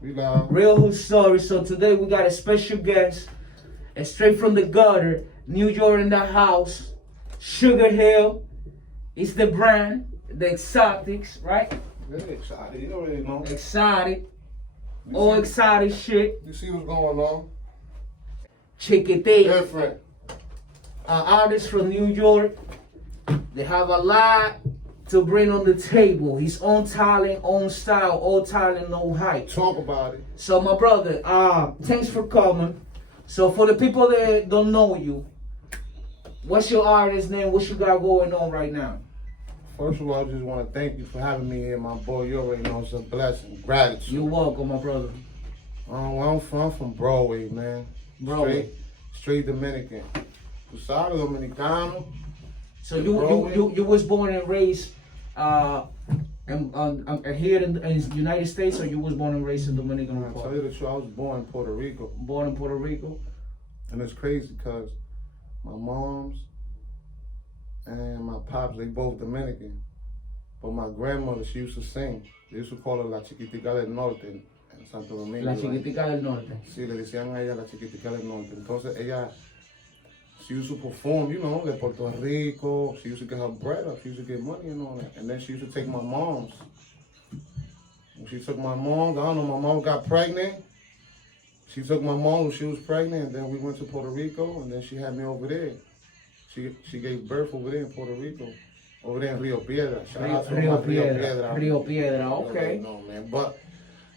We live. Realhoodstories. So today we got a special guest, straight from the gutter, New York in the house. Sugar Hill is the brand, the exotics, right? Very excited. You already know. Exotic, You all see- exotic shit. You see what's going on? ChickyThing, Different. artist from New York. They have a lot to bring on the table. His own talent, own style, all talent, no hype. Talk about it. So my brother, thanks for coming. So for the people that don't know you, what's your artist name? What you got going on right now? First of all, I just want to thank you for having me here, my boy. You already know it's a blessing. Gratitude. You're welcome, my brother. Where I'm from Broadway, man. Broadway. Straight Dominican. Usado Dominicano. So you was born and raised here in the United States, or you was born and raised in Dominican I'll tell Republic? you the truth, I was born in Puerto Rico. Born in Puerto Rico. And it's crazy because my moms and my pops, they both Dominican. But my grandmother, she used to sing. They used to call her La Chiquitica del Norte en Santo Domingo. La Chiquitica del Norte. Sí, le decían a ella La Chiquitica del Norte. Entonces ella, she used to perform, you know, de Puerto Rico. She used to get her bread up. She used to get money and all that. And then she used to take my mom's. When she took my mom, I don't know, my mom got pregnant. She took my mom when she was pregnant, and then we went to Puerto Rico, and then she had me over there. She gave birth over there in Puerto Rico, over there in Rio Piedra. Shout out to Rio my Piedra. Rio Piedra, okay. No, man. But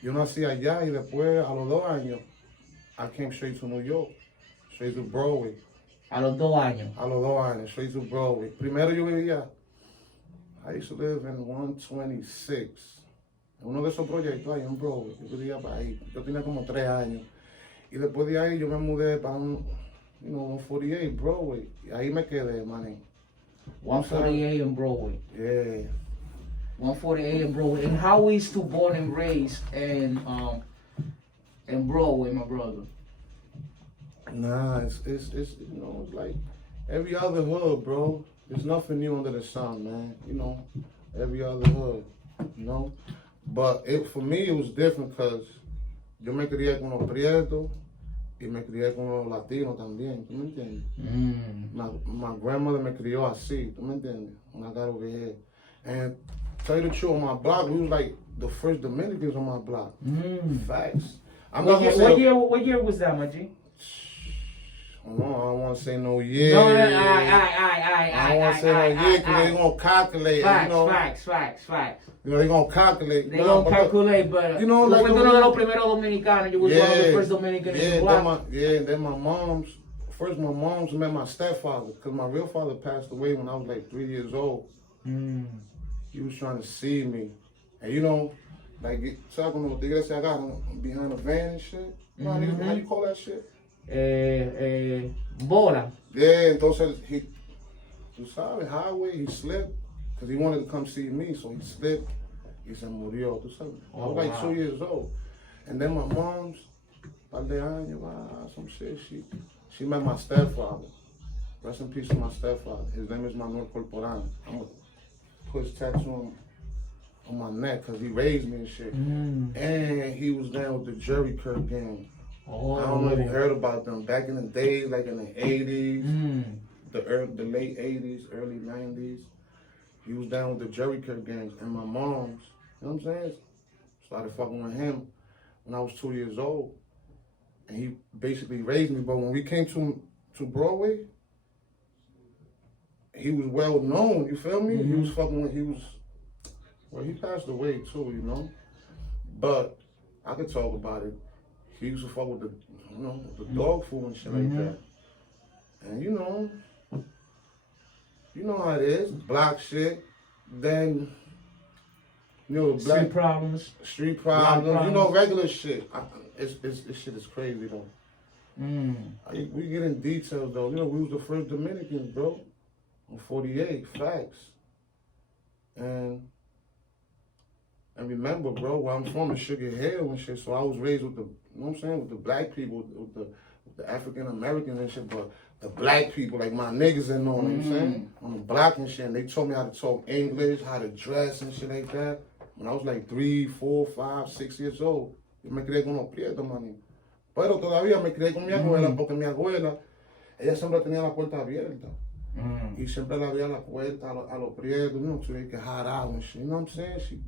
yo nací allá y después, a los 2 años, I came straight to New York, straight to Broadway. A los 2 años. A los 2 años, straight to Broadway. Primero yo vivía, I used to live in 126. Uno de esos proyectos ahí en Broadway. Yo vivía para ahí. Yo tenía como 3 años. Y después de ahí yo me mudé para un, 148 Broadway. Y ahí me quedé, man. 148 in Broadway. Yeah. 148 in Broadway. And how is to born and raised in Broadway, my brother? Nah, it's it's like every other hood, bro. There's nothing new under the sun, man. Every other hood, But for me, it was different because yo me crié con los prietos y me crié con los latinos también, ¿tú me entiendes? My grandmother me crió así, ¿tú me entiendes? When I got over here. And tell you the truth, on my block, we was like the first Dominicans on my block. Facts. What year was that, my G? No, I don't want to say no year. No, I don't want to say no year because they're going to calculate. Facts. They're going to calculate. They're going to calculate, but like uno de los primeros dominicanos. You was one of the first Dominicans in the block. Then my mom's met my stepfather because my real father passed away when I was like 3 years old. He was trying to see me. And like, talking about the tigres I got behind a van and shit. How you call that shit? Bola. Yeah, entonces tú sabes, highway, he slipped because he wanted to come see me, so he slipped y se murió, tú sabes. I was like 2 years old. And then my mom's, par de años, some shit, she met my stepfather. Rest in peace to my stepfather. His name is Manuel Corporan. I'm going to put his tattoo on my neck because he raised me and shit. And he was down with the Jerry Curl gang. I don't know if you heard about them back in the days, like in the 80s, the late 80s, early 90s. He was down with the Jerry Curl gangs, and my mom's, you know what I'm saying? Started fucking with him when I was 2 years old, and he basically raised me. But when we came to Broadway, he was well known. You feel me? He was fucking with. He passed away too, But I could talk about it. He used to fuck with the dog food and shit like that. And you know how it is, black shit. Then, the black street problems, regular shit. This shit is crazy though. We get in details though. We was the first Dominicans, bro, on 48, facts. And remember, bro, where I'm from is Sugar Hill and shit. So I was raised with with the black people, with the African Americans and shit. But the black people, like my niggas and all, you know what I'm saying? On the block and shit. And they taught me how to talk English, how to dress and shit like that. When I was like 3, 4, 5, 6 years old. Yo me crié con los prietos, maní. Pero todavía me crié con mi abuela, porque mi abuela, ella siempre tenía la puerta abierta. Y siempre le abría la puerta a los prietos, you know, so they could hide out and shit. You know what I'm saying?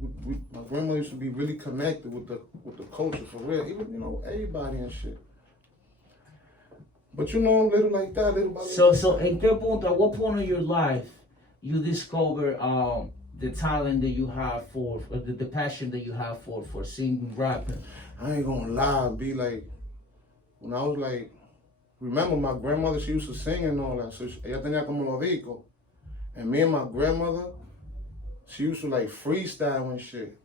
My grandmother used to be really connected with the culture, for real. Even, you know, everybody and shit. But you know, little like that, little by little. So, en qué punto, at what point of your life, you discover the talent that you have for the passion that you have for singing, rapping? I ain't gonna lie, be like, when I was like, remember my grandmother, she used to sing and all that, so ella tenía como los discos. And me and my grandmother, she used to like freestyle and shit.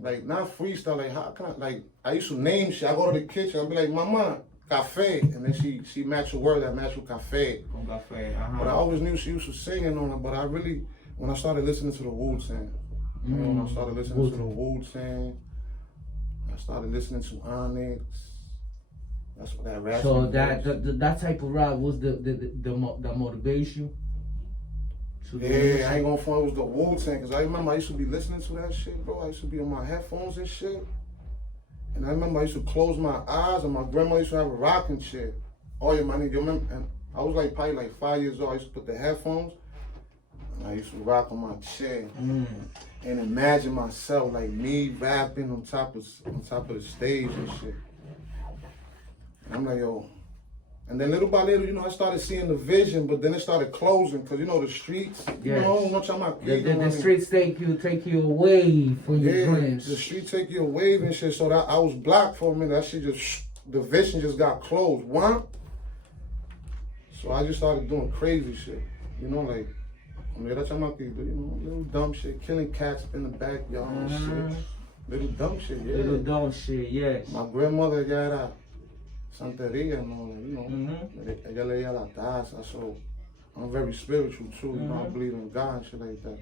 Like, not freestyle, like, how can I, like, I used to name shit. I go to the kitchen, I'd be like, Mama, café. And then she matched a word that matched with café. Café, But I always knew she used to sing and all that, but I really, when I started listening to the Wu-Tang, when I started listening to the Wu-Tang, I started listening to Onyx. That's what that rap. So that type of rap was the motivation. Yeah, I ain't gonna front, it was the Wu-Tang, cause I remember I used to be listening to that shit, bro. I used to be on my headphones and shit. And I remember I used to close my eyes and my grandma used to have a rocking chair. Oh yeah, my nigga, you remember? And I was like probably like 5 years old. I used to put the headphones and I used to rock on my chair. And imagine myself like me rapping on top of the stage and shit. And I'm like, yo. And then little by little, you know, I started seeing the vision, but then it started closing, cause you know the streets. You know, no chama the streets take you away from your dreams. The streets take you away and shit. So that I was blocked for a minute. That shit just, the vision just got closed. One. So I just started doing crazy shit. You know, like, you know, little dumb shit, killing cats in the backyard and shit. Little dumb shit, yeah. Little dumb shit, yes. My grandmother got a Santeria and all that, you know. Ella leía la taza, so I'm very spiritual too, you know, I believe in God and shit like that.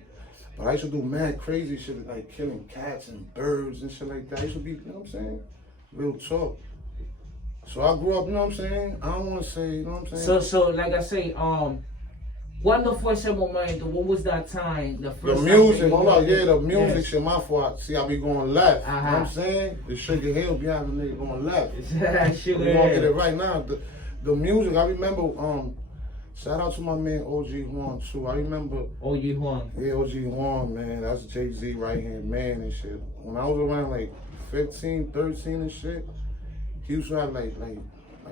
But I used to do mad crazy shit like killing cats and birds and shit like that. I used to be, you know what I'm saying? Real talk. So I grew up, you know what I'm saying? I don't want to say, you know what I'm saying? So like I say, ¿cuándo fue ese momento? What was that time? The music, hold on, yeah, the music shit, my fault. See, I be going left. You know what I'm saying? The Sugar Hill be having nigga going left. Sugar We're gonna get it right now. The music, I remember, shout out to my man OG Juan too. I remember OG Juan. Yeah, OG Juan, man. That's Jay-Z right hand man and shit. When I was around like 15, 13 and shit, he used to have like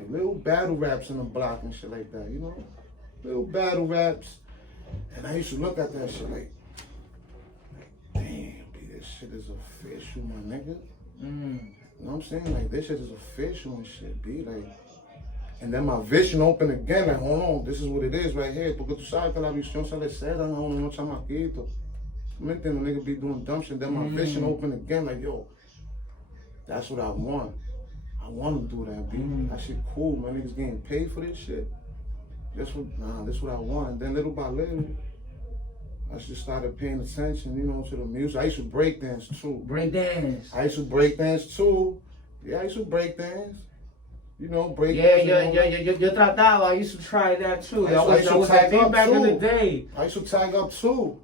little battle raps in the block and shit like that, you know? Little battle raps. And I used to look at that shit like damn, B, this shit is official, my nigga. You know what I'm saying? Like, this shit is official and shit, B. Like, and then my vision opened again, like, hold on, this is what it is right here. Porque tú sabes que la visión sale cera a unos chamaquitos. ¿Me entiendes? Nigga be doing dumb shit. Then my vision opened again, like, yo, that's what I want. I want to do that, B. That shit cool, my niggas getting paid for this shit. This is what I want. And then little by little, I just started paying attention, you know, to the music. I used to break dance too. Break dance. I used to break dance too. Yeah, I used to break dance. You know, break dance. Yo trataba. I used to try that too. I was tag up back too. in the day. I used to tag up too.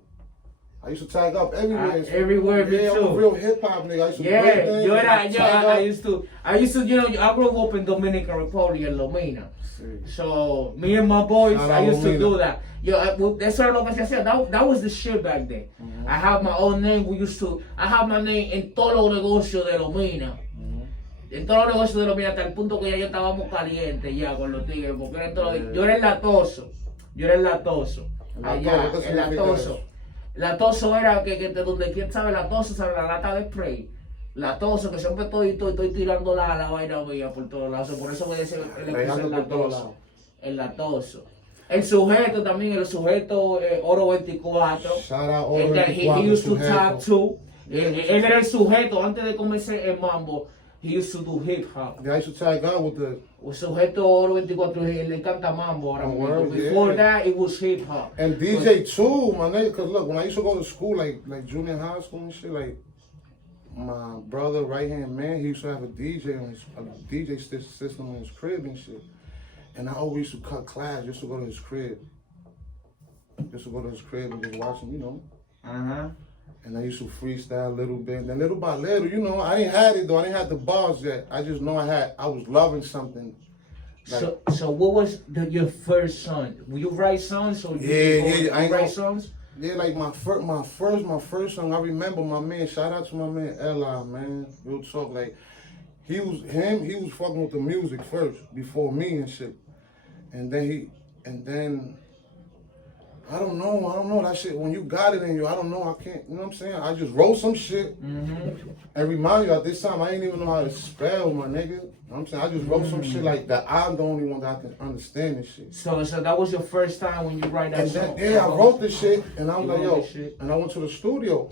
I used to tag up everywhere. Everywhere, yeah, I'm a real hip hop nigga. I used to break dance. I used to, you know, I grew up in Dominican Republic in Lomina. So me and my boys, I used to do that. That's sort of like I said, that was the shit back then. I have my own name. I have my name en todos los negocios de Lomina. En todos los negocios de Lomina, hasta el punto que ya yo estábamos calientes ya con los tigres, porque eran todos, yo era el latoso. Allá, el latoso. Latoso era que de donde quien sabe latoso, sabe la lata de spray. Latoso, que siempre estoy tirando la vaina mía por todos lados. Por eso me decía el latoso. El latoso. El sujeto también, el sujeto Oro 24. Shout out Oro 24. He used to talk too. Él era el sujeto antes de comenzar el mambo. He used to do hip hop. Yeah, I used to tag out with the sujeto Oro 24. Le canta mambo ahora mismo. Before that, it was hip hop. And DJ too, my nigga. Cause look, when I used to go to school, like junior high school and shit, like my brother, right hand man, he used to have a DJ system in his crib and shit. And I always used to cut class just to go to his crib. And just watch him, you know. And I used to freestyle a little bit. Then little by little, you know, I ain't had it though. I didn't have the bars yet. I just know I was loving something. Like, so what was your first song? Will you write songs or you write songs? Yeah, like my first song. I remember my man. Shout out to my man Eli, man. Real talk. Like he was fucking with the music first before me and shit. And then I don't know that shit. When you got it in you, I don't know. I can't. You know what I'm saying? I just wrote some shit and remind you at this time I didn't even know how to spell, my nigga. You know what I'm saying? I just wrote some shit like that. I'm the only one that can understand this shit. So that was your first time when you write that song? Yeah, I wrote this shit and I was like, yo, and I went to the studio,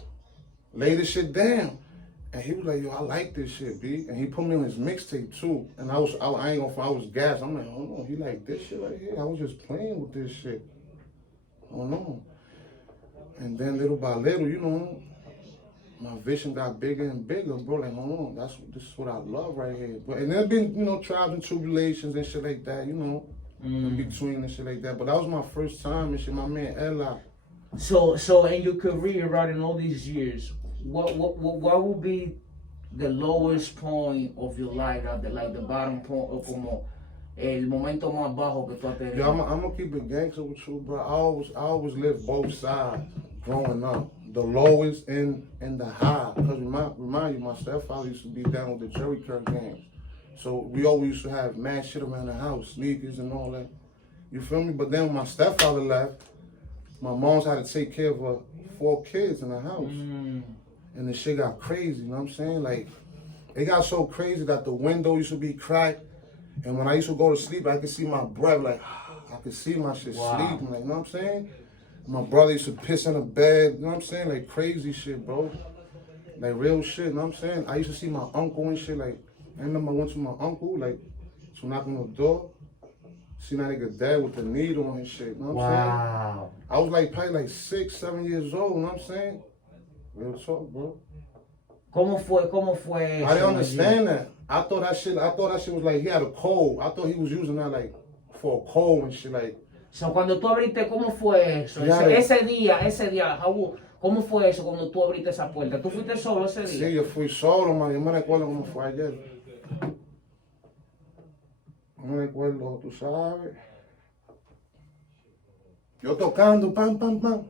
laid this shit down. And he was like, yo, I like this shit, B. And he put me on his mixtape too. And I ain't gonna I was gassed. I'm like, hold on, he like this shit right here. I was just playing with this shit. Oh no. And then little by little, you know, my vision got bigger and bigger, bro. Like, hold on, this is what I love right here. But and there's been, you know, trials and tribulations and shit like that, you know, in between and shit like that. But that was my first time and shit, my man Ella. So in your career, right, in all these years, what would be the lowest point of your life, like the bottom point, or como el momento más bajo que tú has tenido? Yeah, I'm gonna keep it gangster with you, bro. I always lived both sides growing up. The lowest and the high. Because remind you, my stepfather used to be down with the Jerry Curl gangs. So we always used to have mad shit around the house, sneakers and all that. You feel me? But then when my stepfather left, my mom's had to take care of her 4 kids in the house. And the shit got crazy, you know what I'm saying? Like, it got so crazy that the window used to be cracked. And when I used to go to sleep, I could see my breath, like, I could see my shit sleeping, like, you know what I'm saying? My brother used to piss in the bed, you know what I'm saying? Like crazy shit, bro. Like real shit, you know what I'm saying? I used to see my uncle and shit, like, I remember I went to my uncle, like, to knock on the door. See that nigga dad with the needle on his shit, you know what I'm saying? I was like probably like 6, 7 years old, you know what I'm saying? Real talk, bro. ¿Cómo fue? I didn't understand that. I thought that shit was like he had a cold. I thought he was using that like for a cold and shit, like. So cuando tú abriste, ¿cómo fue eso? Ese día, ¿cómo fue eso cuando tú abriste esa puerta? ¿Tú fuiste solo ese día? Sí, yo fui solo, man. Yo me recuerdo cómo fue ayer. No me recuerdo, tú sabes. Yo tocando, pam, pam, pam.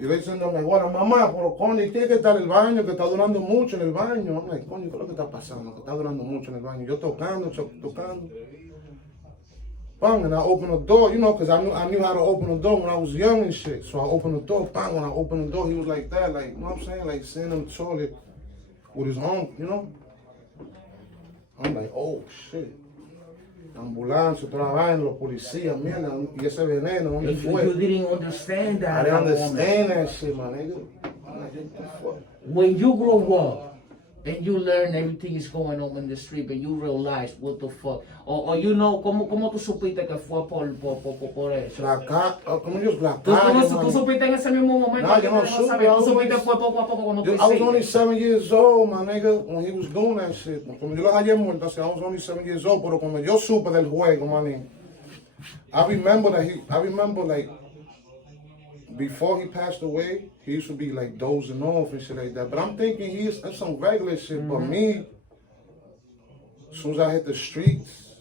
Yo le diciendo a mi abuela, mamá, pero coño, tiene que estar en el baño, que está durando mucho en el baño. I'm like, coño, ¿qué es lo que está pasando? Que está durando mucho en el baño. Yo tocando. Bang, and I opened the door, you know, because I knew how to open the door when I was young and shit. So I opened the door, bang, when I opened the door, he was like that, like, you know what I'm saying? Like, sitting in the toilet with his arm, you know? I'm like, oh, shit. Ambulancia, toda la vaina, los policías, mierda, y ese veneno, ¿dónde fue? You didn't understand that. I didn't understand that shit, my nigga. I'm like, what the fuck? When you grow up, and you learn everything is going on in the street, and you realize what the fuck, or you know, ¿cómo tú supiste que fue por eso? ¿Tú supiste en ese mismo momento? No, yo no supe. ¿Tú supiste fue poco a poco cuando tú I was only 7 years old, my nigga, when he was doing that shit. Como yo lo hallé muerto, I was only 7 years old, pero como yo supe del juego, man, I remember like, before he passed away, he used to be like dozing off and shit like that. But I'm thinking that's some regular shit. But me, as soon as I hit the streets,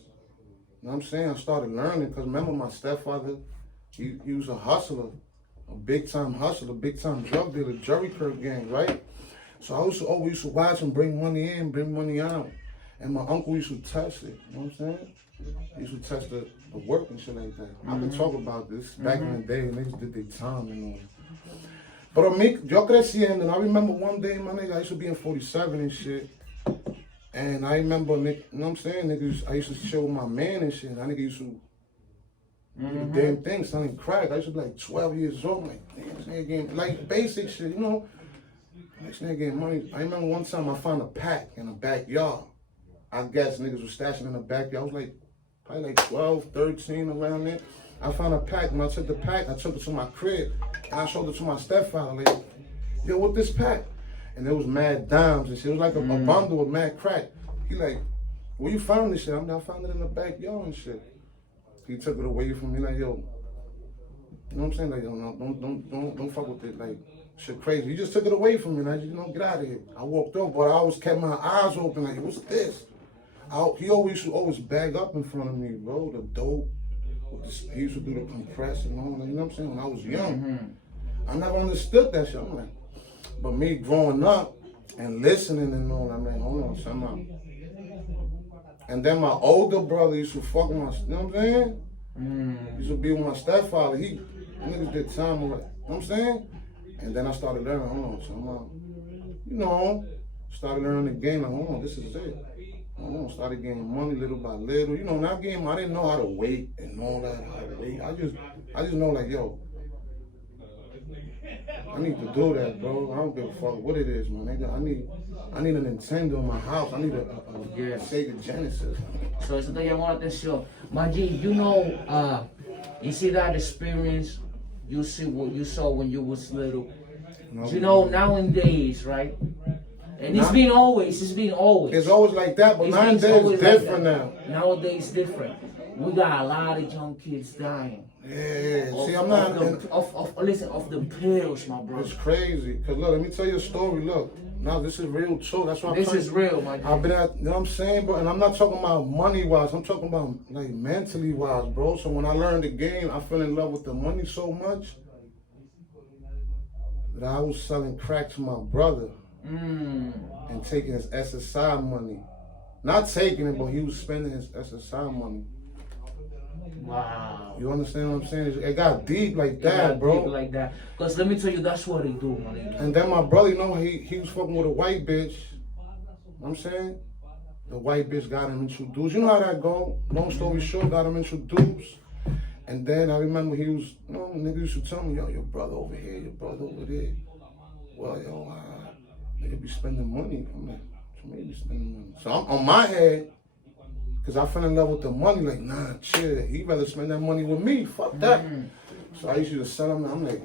you know what I'm saying, I started learning. Because remember, my stepfather, he was a hustler, a big-time hustler, big-time drug dealer, Jerry Curl gang, right? So I always used to watch him bring money in, bring money out. And my uncle used to test it, you know what I'm saying? He used to test the work and shit like that. I can talk about this. Back in the day, niggas did their time and all. But yo creciendo, and I remember one day, my nigga, I used to be in 47 and shit. And I remember, you know what I'm saying, niggas, I used to chill with my man and shit. And that nigga used to do the damn thing, selling crack. I used to be like 12 years old. I'm like, damn, this nigga getting, like basic shit, you know? This nigga getting money. I remember one time I found a pack in the backyard. I guess niggas was stashing in the backyard. I was like, probably like 12, 13, around there. I found a pack. When I took the pack, I took it to my crib. And I showed it to my stepfather. Like, yo, what this pack? And there was mad dimes and shit. It was like a bundle of mad crack. He like, where you found this shit? I found it in the backyard and shit. He took it away from me like, yo, you know what I'm saying? Like, yo, no, don't fuck with it. Like, Shit crazy. He just took it away from me, and I just, get out of here. I walked off, but I always kept my eyes open, like, what's this? He always used to bag up in front of me, bro, the dope. He used to do the compress and all that, you know what I'm saying? When I was young, I never understood that shit. I'm like, but me growing up and listening and all that, I'm like, hold on, son. And then my older brother used to fuck with my, you know what I'm saying? Used to be with my stepfather. Niggas did time with, you know what I'm saying? And then I started learning, hold on, son. Started learning the game, like, hold on, this is it. Started getting money little by little. In that game, I didn't know how to wait and all that, I just know, like, yo, I need to do that, bro. I don't give a fuck what it is, man. I need a Nintendo in my house. I need a Sega Genesis. So eso te llamó la atención. Maggi, you see that experience, you see what you saw when you was little. Nowadays, right? And it's been always. It's always like that, but nowadays it's different now. Nowadays different. We got a lot of young kids dying. Yeah, see, I'm not... Listen, of the pills, my brother. It's crazy. Because look, let me tell you a story, look. Now, this is real too. That's what This is real, my dude. I've been at, you know what I'm saying, bro? And I'm not talking about money-wise. I'm talking about, like, mentally-wise, bro. So when I learned the game, I fell in love with the money so much that I was selling crack to my brother. And taking his SSI money. Not taking it, but he was spending his SSI money. Wow. You understand what I'm saying? It got deep like that, bro. Deep like that. Because let me tell you, that's what they do, man. And then my brother, he was fucking with a white bitch. You know what I'm saying? The white bitch got him introduced. You know how that go? Long story short, got him introduced. And then I remember he was, niggas used to tell me, yo, your brother over here, your brother over there. Well, yo, nigga be spending money. I'm like, somebody be spending money. So I'm on my head, because I fell in love with the money, like, nah, chill. He rather spend that money with me. Fuck that. So I used to sell him, I'm like,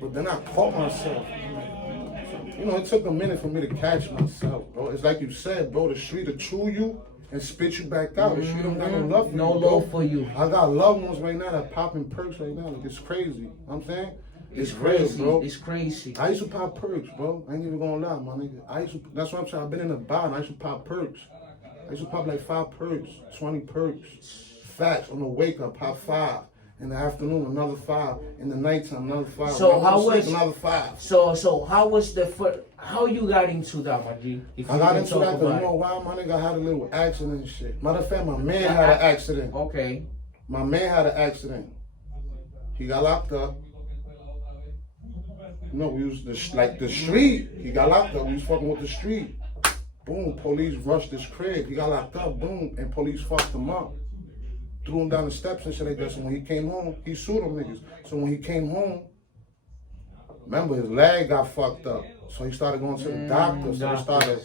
but then I caught myself. It took a minute for me to catch myself, bro. It's like you said, bro, the street will chew you and spit you back out. The street don't got no love for you. No love for you. I got loved ones right now that popping perks right now. Like, it's crazy. You know what I'm saying? It's crazy, bro. It's crazy. I used to pop perks, bro. I ain't even gonna lie, my nigga. That's what I'm saying. I've been in the bar and I used to pop perks. I used to pop like 5 perks, 20 perks. Facts. On the wake up, pop 5. In the afternoon, another 5. In the nighttime, another 5. So how was another 5? So how was the first? How you got into that, my G? I got into that because why, my nigga? I had a little accident and shit. Matter of fact, my man had an accident. Okay. My man had an accident. He got locked up. We was the street. He got locked up. We was fucking with the street. Boom, police rushed his crib. He got locked up. Boom, and police fucked him up. Threw him down the steps and shit like that. So when he came home, he sued them niggas. So when he came home, remember his leg got fucked up. So he started going to the doctor. So he started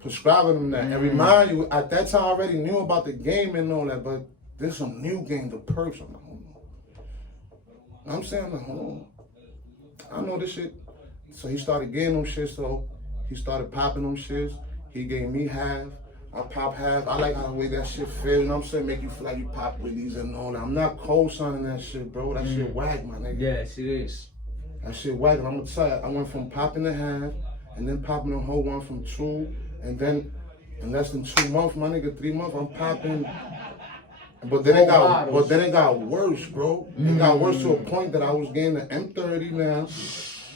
prescribing him that. And remind you, at that time I already knew about the game and all that, but there's some new game, the perks. I'm like, hold on. I'm saying, hold on. I know this shit. So he started getting them shit, so he started popping them shits. He gave me half. I pop half. I like how the way that shit feel, you know what I'm saying? Make you feel like you pop with these and all that. I'm not co-signing that shit, bro. That shit whack, my nigga. Yes, it is. That shit whack, and I'm gonna tell you, I went from popping the half, and then popping the whole one from 2, and then in less than 2 months, my nigga, 3 months, I'm popping. But then it got worse, bro. It got worse to a point that I was getting an M30 now.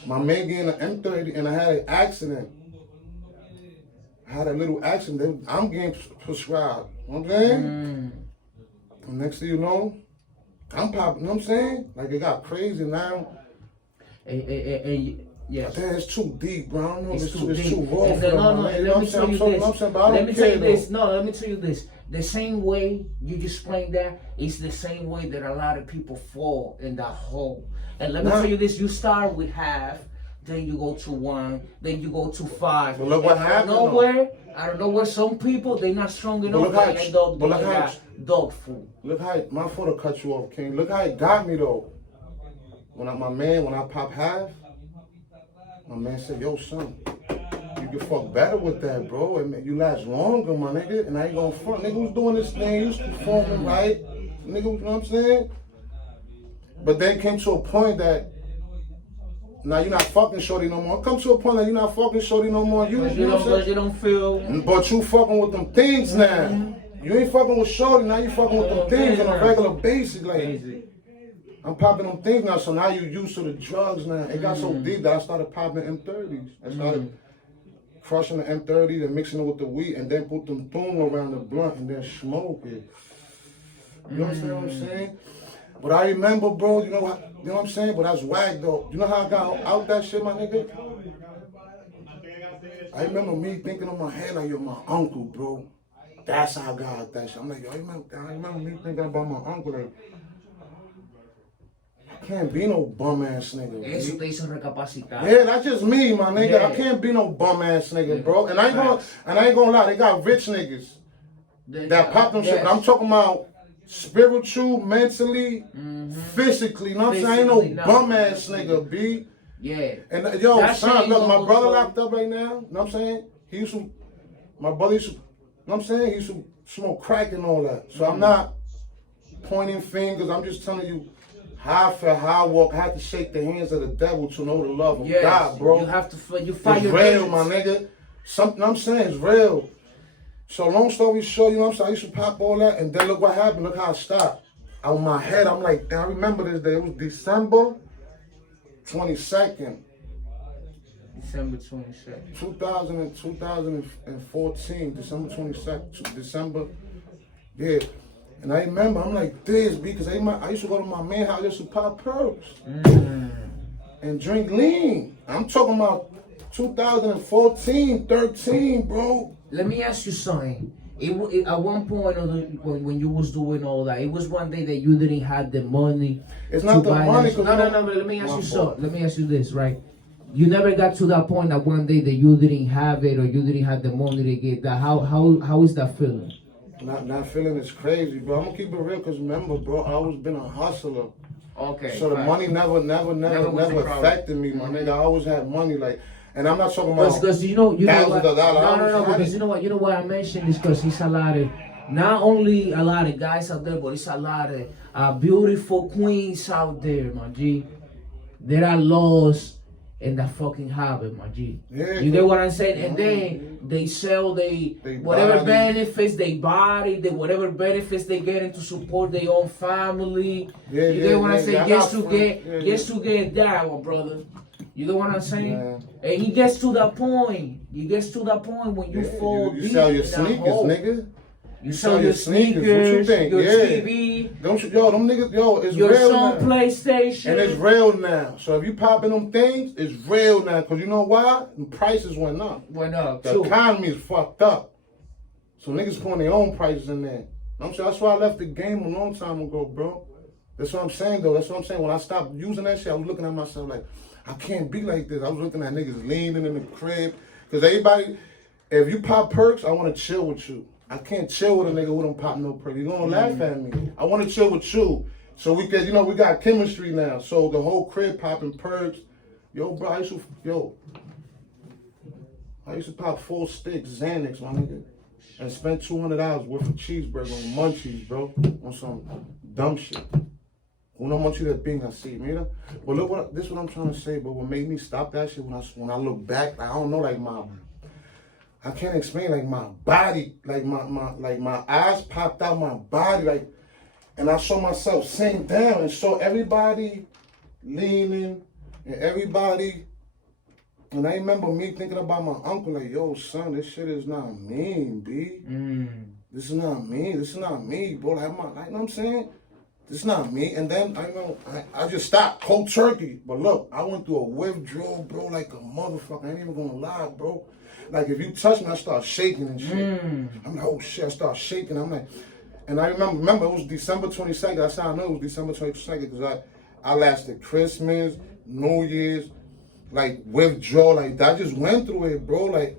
My man getting an M30, and I had an accident. I had a little accident. I'm getting prescribed. You know what I'm saying? And next thing you know, I'm popping. You know what I'm saying? Like, it got crazy now. Yes. Damn, it's too deep, bro. I don't know if it's too raw. Let me tell you this. Let me tell you this. The same way you explained that is the same way that a lot of people fall in that hole. And let me tell you this, you start with half, then you go to 1, then you go to 5. But look what happened. I don't know where some people, they're not strong enough to end up doing that dog food. Look how, my fault to cut you off, King. Look how it got me, though. When I pop half, my man said, yo, son, you can fuck better with that, bro. And you last longer, my nigga. And I ain't gonna front. Nigga was doing this thing, he was performing right. Nigga, you know what I'm saying? But then it came to a point that now you're not fucking shorty no more. Come to a point that you're not fucking shorty no more. You know what I'm saying? You don't feel. But you fucking with them things now. You ain't fucking with shorty, now you fucking with them things on a regular basis. Like, I'm popping them things now, so now you used to the drugs now. It got so deep that I started popping M30s. I started crushing the M30s and mixing it with the weed, and then put them thong around the blunt and then smoke it. You understand what I'm saying? But I remember, bro, you know what I'm saying? But that's whack, though. You know how I got out that shit, my nigga? I remember me thinking in my head, like, you're my uncle, bro. That's how I got out that shit. I'm like, yo, I remember me thinking about my uncle, like, I can't be no bum ass nigga. Eso te hizo recapacitar. Yeah, that's just me, my nigga. Yeah. I can't be no bum ass nigga, bro. And I ain't gonna lie, they got rich niggas that pop them shit. But I'm talking about spiritual, mentally, physically. You know what I'm saying? I ain't no bum ass nigga, B. Yeah. And yo, son, look, my brother locked up right now. You know what I'm saying? My brother used to, you know what I'm saying? He used to smoke crack and all that. So I'm not pointing fingers. I'm just telling you how I felt, how I walk. I had to shake the hands of the devil to know the love of God, bro. You have to, you fight your real, demons. my nigga. Something I'm saying is real. So long story short, you know what I'm saying? I used to pop all that, and then look what happened. Look how I stopped. On my head, I'm like, damn, I remember this day. It was December 22nd. December 22nd. 2014, December 22nd, December, yeah. And I remember, I'm like this, because I used to go to my man's house, I used to pop perks and drink lean. I'm talking about 2014, 13, bro. Let me ask you something. At one point, when you was doing all that, it was one day that you didn't have the money. It's not the money. No. But let me ask you something. Let me ask you this, right? You never got to that point that one day that you didn't have it or you didn't have the money to get that. How is that feeling? Not feeling is crazy, bro. I'm gonna keep it real, cause remember, bro, I always been a hustler. Okay. So the money never affected me, my nigga. I always had money, like, and I'm not talking about because you know thousands of dollars. No, because you know what I mentioned is because it's a lot of, not only a lot of guys out there, but it's a lot of beautiful queens out there, my G. There are lost in that fucking habit, my G. Yeah, you get what I'm saying? And then they sell whatever benefits, they body, whatever benefits they get to support their own family. Yeah, you get what I'm saying? Gets to get that one, brother. You know what I'm saying? Yeah. And he gets to that point. He gets to that point when you fall deep. You sell your sneakers, nigga. You sell your sneakers. What you think? Your TV. Don't you, yo, them niggas, it's your real song now. PlayStation. And it's real now. So if you popping them things, it's real now. Cause you know why? The prices went up. The economy is fucked up. So niggas putting their own prices in there. You know what I'm saying? That's why I left the game a long time ago, bro. That's what I'm saying, though. That's what I'm saying. When I stopped using that shit, I was looking at myself like, I can't be like this. I was looking at niggas leaning in the crib. Because everybody, if you pop perks, I want to chill with you. I can't chill with a nigga who don't pop no perks. You're going to laugh at me. I want to chill with you. So we can, we got chemistry now. So the whole crib popping perks. Yo, bro, I used to pop 4 sticks, Xanax, my nigga. And spend $200 worth of cheeseburger on munchies, bro. On some dumb shit. Una munchie thing I see, mira. But look this is what I'm trying to say, but what made me stop that shit when I look back, I don't know, like I can't explain, like my body, like my eyes popped out my body, like, and I saw myself sitting down and saw everybody leaning and everybody, and I remember me thinking about my uncle, like, yo, son, this shit is not me, B. This is not me. This is not me, bro. Like, you know what I'm saying? This is not me. And then I just stopped cold turkey. But look, I went through a withdrawal, bro, like a motherfucker. I ain't even gonna lie, bro. Like if you touch me, I start shaking and shit. I'm like, oh shit, I start shaking. I'm like, and I remember it was December 22nd. That's how I know it was December 22nd because I lasted Christmas, New Year's, like withdrawal, like I just went through it, bro. Like,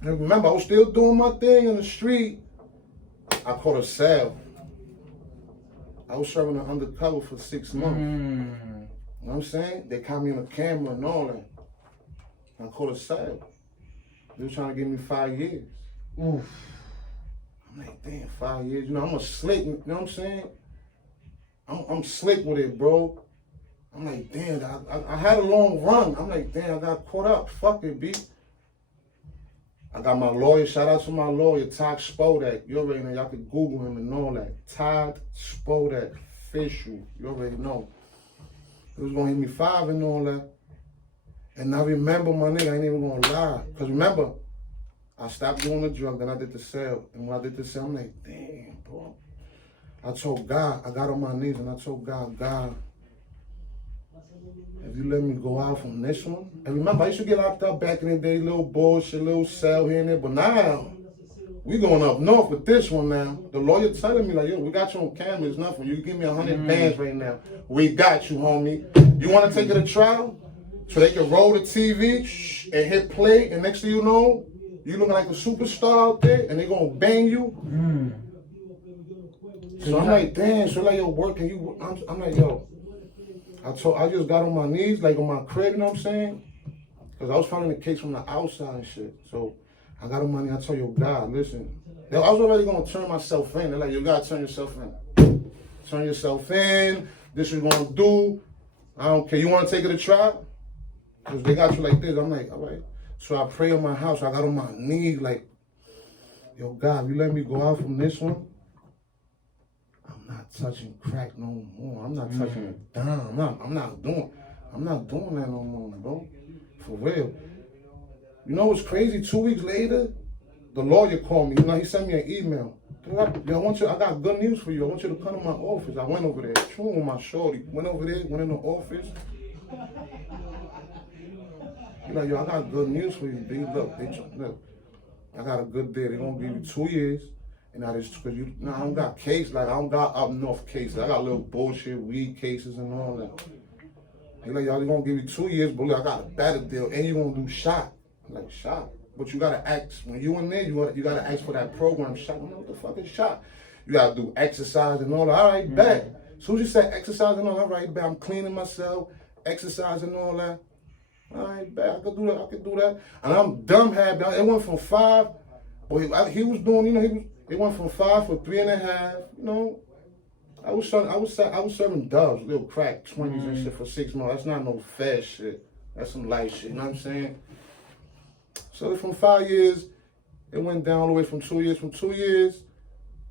and remember, I was still doing my thing in the street. I caught a sale. I was serving an undercover for 6 months. You know what I'm saying? They caught me on the camera and all that. I caught a sale. They were trying to give me 5 years. Oof. I'm like, damn, 5 years. I'm a slick, you know what I'm saying? I'm slick with it, bro. I'm like, damn, I had a long run. I'm like, damn, I got caught up. Fuck it, B. I got my lawyer. Shout out to my lawyer, Todd Spodak. You already know. Y'all can Google him and all that. Todd Spodak, official. You already know. He was gonna hit me 5 and all that. And I remember, my nigga, I ain't even gonna lie. Cause remember, I stopped doing the drug, then I did the sale. And when I did the sale, I'm like, damn, bro. I told God, I got on my knees and I told God, God, if you let me go out from this one. And remember, I used to get locked up back in the day, little bullshit, little cell here and there. But now, we going up north with this one now. The lawyer telling me, like, yo, we got you on camera. It's nothing. You give me 100 bands right now. We got you, homie. You want to take it to trial? So they can roll the TV and hit play. And next thing you know, you looking like a superstar out there. And they going to bang you. So I'm like, damn. So like, yo, working you. I'm like, yo. I just got on my knees, like on my crib, you know what I'm saying? Because I was finding the case from the outside and shit. So I got on my knees, I told yo, God, listen. I was already going to turn myself in. They're like, you got to turn yourself in. Turn yourself in. This is what you're going to do. I don't care. You want to take it to trial? Because they got you like this. I'm like, all right. So I pray in my house. I got on my knees like, yo, God, you let me go out from this one? I'm not touching crack no more. I'm not touching it down. I'm not doing that no more, bro. For real. You know what's crazy? 2 weeks later, the lawyer called me. You know, he sent me an email. Yo, I got good news for you. I want you to come to my office. I went over there. Chewing with my shorty. Went over there, went in the office. He's like, yo, I got good news for you, B. Look, I got a good deal. They're going to give you 2 years. And I just, cause you, I don't got cases, like I don't got up north cases. I got little bullshit weed cases and all that. He like, y'all gonna give you 2 years, but look, I got a better deal, and you gonna do shot. I'm like, shot? But you gotta ask, when you in there, you gotta ask for that program shot. I'm like, what the fuck is shot? You gotta do exercise and all that. All right, bet. As soon as you said exercise and all that, all right, bet. I'm cleaning myself, exercise and all that. All right, bet. I could do that. And I'm dumb happy. It went from 5, but he was doing, you know, it went from 5 for 3.5. You know, I was serving dubs, little crack 20s and shit for 6 months. That's not no fast shit. That's some light shit. You know what I'm saying? So from 5 years, it went down all the way from 2 years. From 2 years,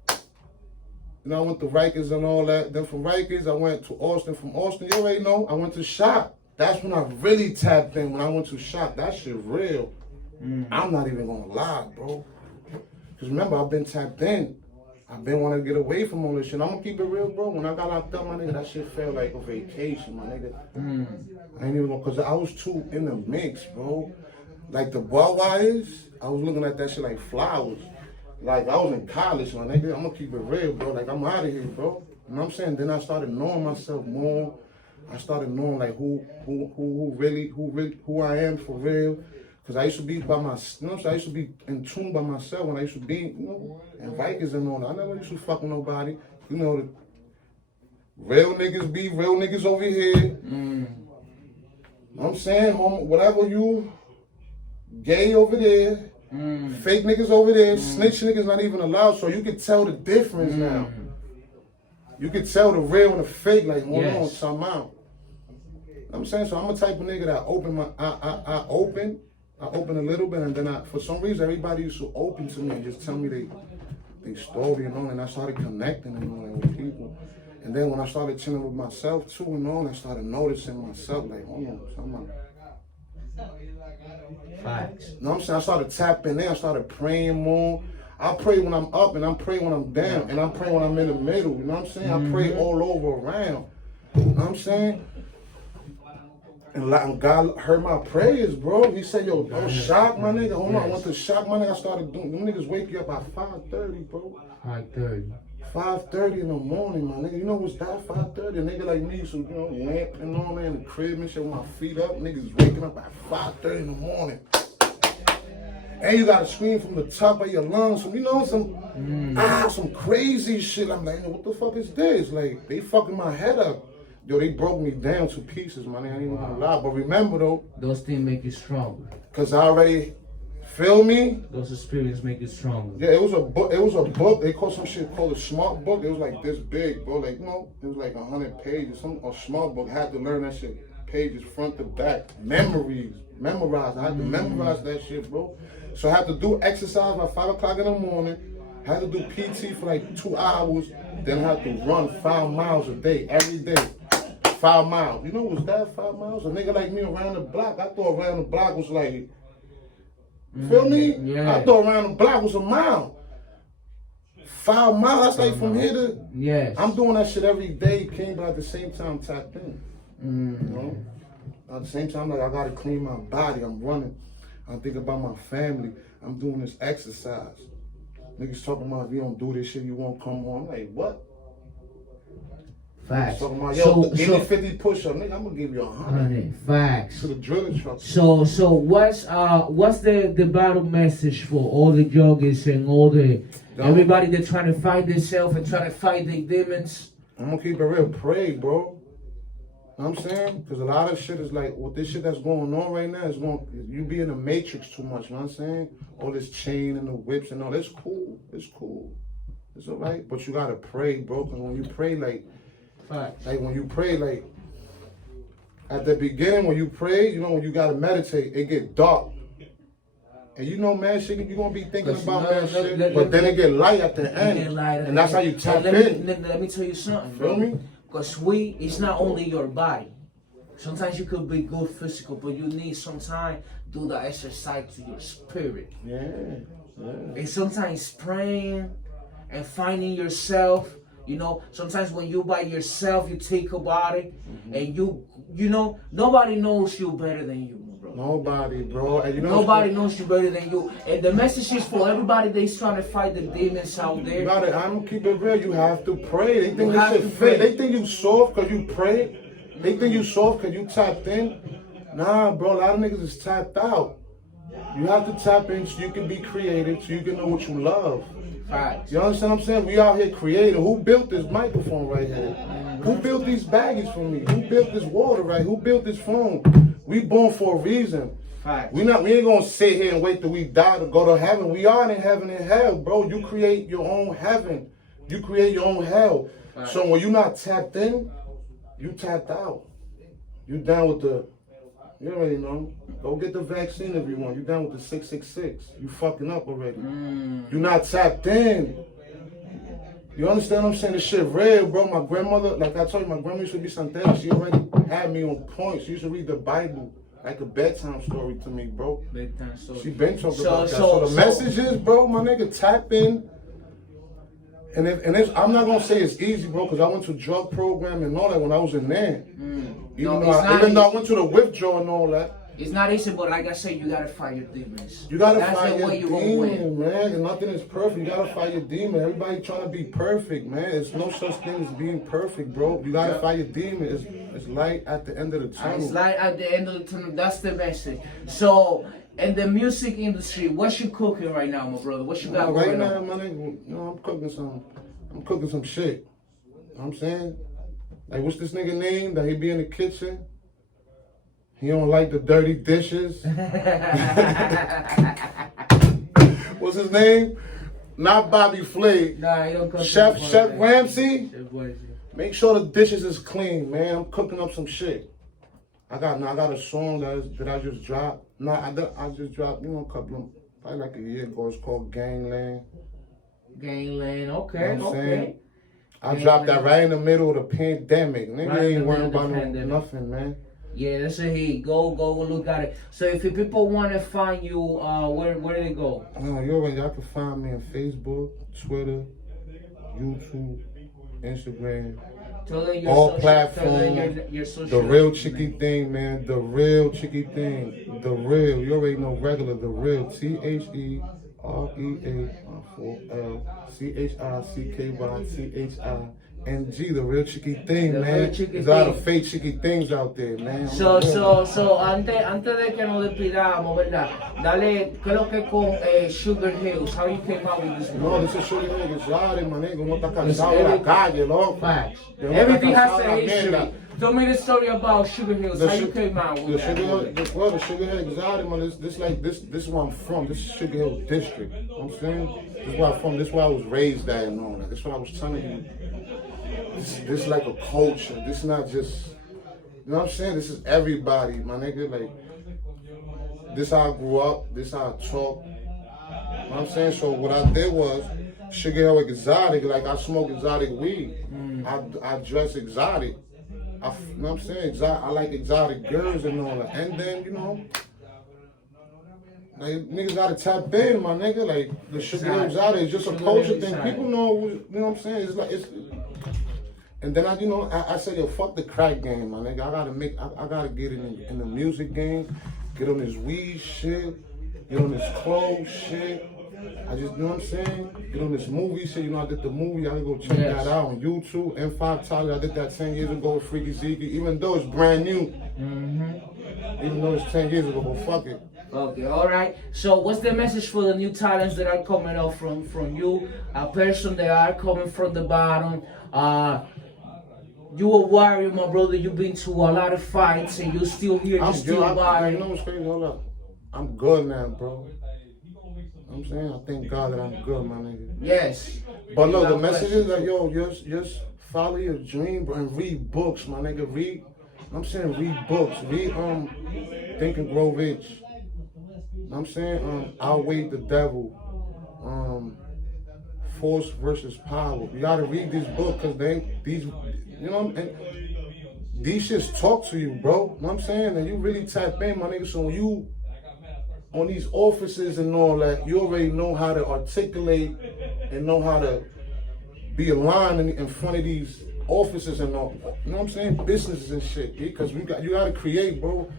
you know, I went to Rikers and all that. Then from Rikers, I went to Austin. From Austin, you already know, I went to Shop. That's when I really tapped in. When I went to Shop, that shit real. I'm not even gonna lie, bro. Because remember, I've been tapped in. I've been wanting to get away from all this shit. I'm going to keep it real, bro. When I got locked up, my nigga, that shit felt like a vacation, my nigga. I ain't even going to, because I was too in the mix, bro. Like the bar wires, I was looking at that shit like flowers. Like I was in college, my nigga. I'm going to keep it real, bro. Like I'm out of here, bro. You know what I'm saying? Then I started knowing myself more. I started knowing like who I am for real. Because I used to be by myself, you know, so I used to be in tune by myself when I used to be, you know, in Vikings and all that. I never used to fuck with nobody. You know, the real niggas be real niggas over here. You know what I'm saying? Whatever you, gay over there, fake niggas over there, snitch niggas not even allowed. So you can tell the difference now. You can tell the real and the fake, like, hold on, time out. You know what I'm saying? So I'm a type of nigga that I open a little bit, and then for some reason, everybody used to open to me and just tell me they story and all, and I started connecting and all that with people. And then when I started chilling with myself too and all, I started noticing myself, like, hold on, something. Facts. You know what I'm saying? I started tapping in, I started praying more. I pray when I'm up, and I pray when I'm down, and I pray when I'm in the middle, you know what I'm saying? I pray all over around, you know what I'm saying? And God heard my prayers, bro. He said, yo, don't shock, my nigga. Hold on, I went to shock, my nigga. I started doing, them niggas wake you up at 5:30, bro. 5:30. 5:30 in the morning, my nigga. You know what's that? 5:30. A nigga like me, so, you know, lamp and all that in the crib and shit with my feet up. Niggas waking up at 5:30 in the morning. And you gotta scream from the top of your lungs. So, you know, some crazy shit. I'm like, what the fuck is this? Like, they fucking my head up. Yo, they broke me down to pieces, man. I ain't even gonna lie. But remember, though. Those things make you stronger. Because I already Feel me? Those experiences make you stronger. Yeah, it was a book. It was a book. They called some shit called a smart book. It was like this big, bro. Like, you know, it was like 100 pages. A smart book. I had to learn that shit. Pages front to back. Memorize. I had to memorize that shit, bro. So I had to do exercise by 5 o'clock in the morning. I had to do PT for like 2 hours. Then I had to run 5 miles a day, every day. 5 miles. You know what was that, 5 miles? A nigga like me around the block. I thought around the block was like, feel me? Yeah. I thought around the block was a mile. 5 miles, that's like from here to... Yes. I'm doing that shit every day, King, but at the same time, tapped in. You know? At the same time, like, I gotta clean my body. I'm running. I'm thinking about my family. I'm doing this exercise. Niggas talking about, if you don't do this shit, you won't come on. I'm like, what? Facts. Talking about, yo, give me 50 push-ups. Nigga, I'm gonna give you 100. Facts. To the drilling truck. So what's the battle message for all the joggers and all the everybody that trying to fight themselves and trying to fight their demons? I'm gonna keep it real. Pray, bro. You know what I'm saying? Because a lot of shit is like, with this shit that's going on right now, you be in the matrix too much, you know what I'm saying? All this chain and the whips and all, that's cool. It's cool. It's all right. But you gotta pray, bro. Because when you pray, like when you pray, like, at the beginning, when you pray, you know, when you gotta meditate, it get dark. And you know, man, shit, you gonna be thinking about that shit, but then it get light at the end. And that's how you tap in. Let me tell you something, Feel me? Because it's not only your body. Sometimes you could be good physical, but you need some time to do the exercise to your spirit. Yeah. And sometimes praying and finding yourself, you know, sometimes when you by yourself, you think about it, and you know, nobody knows you better than you, bro. Nobody, bro. And you know, nobody knows you better than you. And the message is for everybody that's trying to fight the demons out there. I'm gonna keep it real. You have to pray. They think this shit fit. They think you soft because you pray. They think you soft because you tapped in. Nah, bro. A lot of niggas is tapped out. You have to tap in so you can be creative, so you can know what you love. Right. You understand what I'm saying? We out here creating. Who built this microphone right here? Who built these baggies for me? Who built this water right? Who built this phone? We born for a reason. Right. We ain't gonna sit here and wait till we die to go to heaven. We are in heaven and hell, bro. You create your own heaven. You create your own hell. Right. So when you're not tapped in, you tapped out. You down with you already know. Go get the vaccine if you want. You down with the 666. You fucking up already. You not tapped in. You understand what I'm saying? This shit real, bro. My grandmother, like I told you, my grandma used to be Santana. She already had me on point. She used to read the Bible like a bedtime story to me, bro. Bedtime story. She been talking about that. So the message is, bro, my nigga, tap in. And I'm not gonna say it's easy, bro, because I went to drug program and all that when I was in there. Even though I went to the withdrawal and all that. It's not easy, but like I said, you gotta fight your demons. You gotta fight your demon, man. And nothing is perfect. You gotta fight your demon. Everybody trying to be perfect, man. There's no such thing as being perfect, bro. You gotta fight your demon. It's light at the end of the tunnel. It's light at the end of the tunnel. That's the message. So, in the music industry, what you cooking right now, my brother? What you got going on? Right now, my nigga, you know, I'm cooking some shit. You know what I'm saying? Like, what's this nigga name that he be in the kitchen? He don't like the dirty dishes. What's his name? Not Bobby Flay. Nah, he don't cook. Chef Ramsay. Make sure the dishes is clean, man. I'm cooking up some shit. I got a song that I just dropped. I just dropped, you know, a couple of, probably like a year ago. It's called Gangland. Gangland, okay, you know okay. I dropped that right in the middle of the pandemic. Nigga ain't worrying about nothing, man. Yeah, that's a hit. Go look at it. So if people want to find you, where do they go? Y'all can find me on Facebook, Twitter, YouTube, Instagram, all platforms. The Real ChickyThing, man. The Real ChickyThing. The Real. You already know regular. The Real. TheReal. ChickyThing. NG, the real ChickyThing, The man. real ChickyThing. There's a lot of fake ChickyThings out there, man. So, antes de que nos despidamos, ¿verdad? Dale, ¿qué es lo que con Sugar Hills? How you came out with this? No, this is Sugar Hills exotic, my nigga. Uno está cansado de la calle, loco. Facts. Uno está Everything has cansado de la a history. mierda. Tell me the story about Sugar Hills. How you came out with the that? The Sugar Hill exotic, man. This is where I'm from. This is Sugar Hill District. You know what I'm saying? This is where I'm from. This is where I was raised at and all that. This is what I was telling you. This is like a culture. This is not just, you know what I'm saying? This is everybody, my nigga. Like, this how I grew up. This how I talk. You know what I'm saying? So what I did was, Sugar Hill exotic. Like, I smoke exotic weed. I dress exotic. You know what I'm saying? I like exotic girls and all that. And then, you know, like, niggas gotta tap in, my nigga. Like, the Sugar Hill exotic is just a culture thing. People know, you know what I'm saying? It's like, and then I said, yo, fuck the crack game, my nigga. I gotta get in the music game, get on this weed shit, get on this clothes shit. I just, you know what I'm saying? Get on this movie shit. You know, I did the movie. I can go check that out on YouTube. M5 Tyler, I did that 10 years ago with Freaky Zeke. Even though it's brand new. Even though it's 10 years ago, but fuck it. Okay, all right. So, what's the message for the new talents that are coming up from you, a person that are coming from the bottom? You a warrior, my brother. You've been to a lot of fights, and you're still here, just still warrior. You know what's crazy? Hold up. I'm good now, bro. You know what I'm saying? I thank God that I'm good, my nigga. Yes. But look, the message is that, yo, just follow your dream, bro, and read books, my nigga. Read, I'm saying read books. Read Think and Grow Rich. I'm saying Outweigh the Devil. Force versus Power. You gotta read these books because you know, and these shits talk to you, bro. You know what I'm saying? And you really tap in, my nigga. So when you on these offices and all that, you already know how to articulate and know how to be aligned in front of these offices and all. You know what I'm saying? Businesses and shit. Because you gotta create, bro.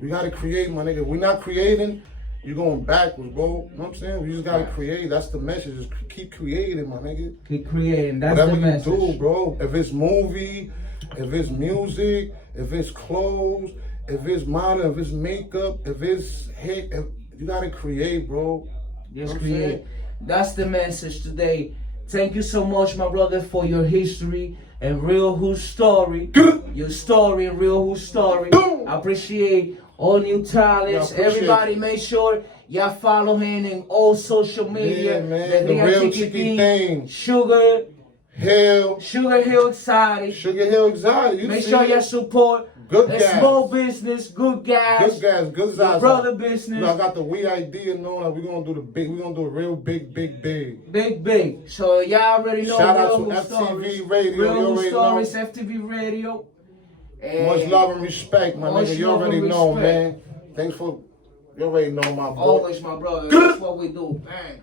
We gotta create, my nigga. If we're not creating, you're going backwards, bro. You know what I'm saying? We just gotta create. That's the message. Just keep creating, my nigga. Keep creating. That's whatever the message. You do, bro. If it's movie, if it's music, if it's clothes, if it's model, if it's makeup, if it's hair, you gotta create, bro. Just create. That's the message today. Thank you so much, my brother, for your history and Real Hood Story. Your story and Real Hood Story. I appreciate all new talents. Everybody, make sure y'all follow him in all social media. Yeah, man. The Real ChickyThing. Sugar Hill Exotic. Sugar Hill Exotic. Make sure y'all support good a gas. small business, good gas. Good gas, good size. Brother business. You know, I got the weed idea and all that. We're gonna do a real big. Big. So y'all already know. Shout out to FTV Radio. Real Hood Stories, FTV Radio. And much love and respect, my nigga. You already know, man. Thanks for, you already know, my boy. Always, my brother. That's what we do. Bang.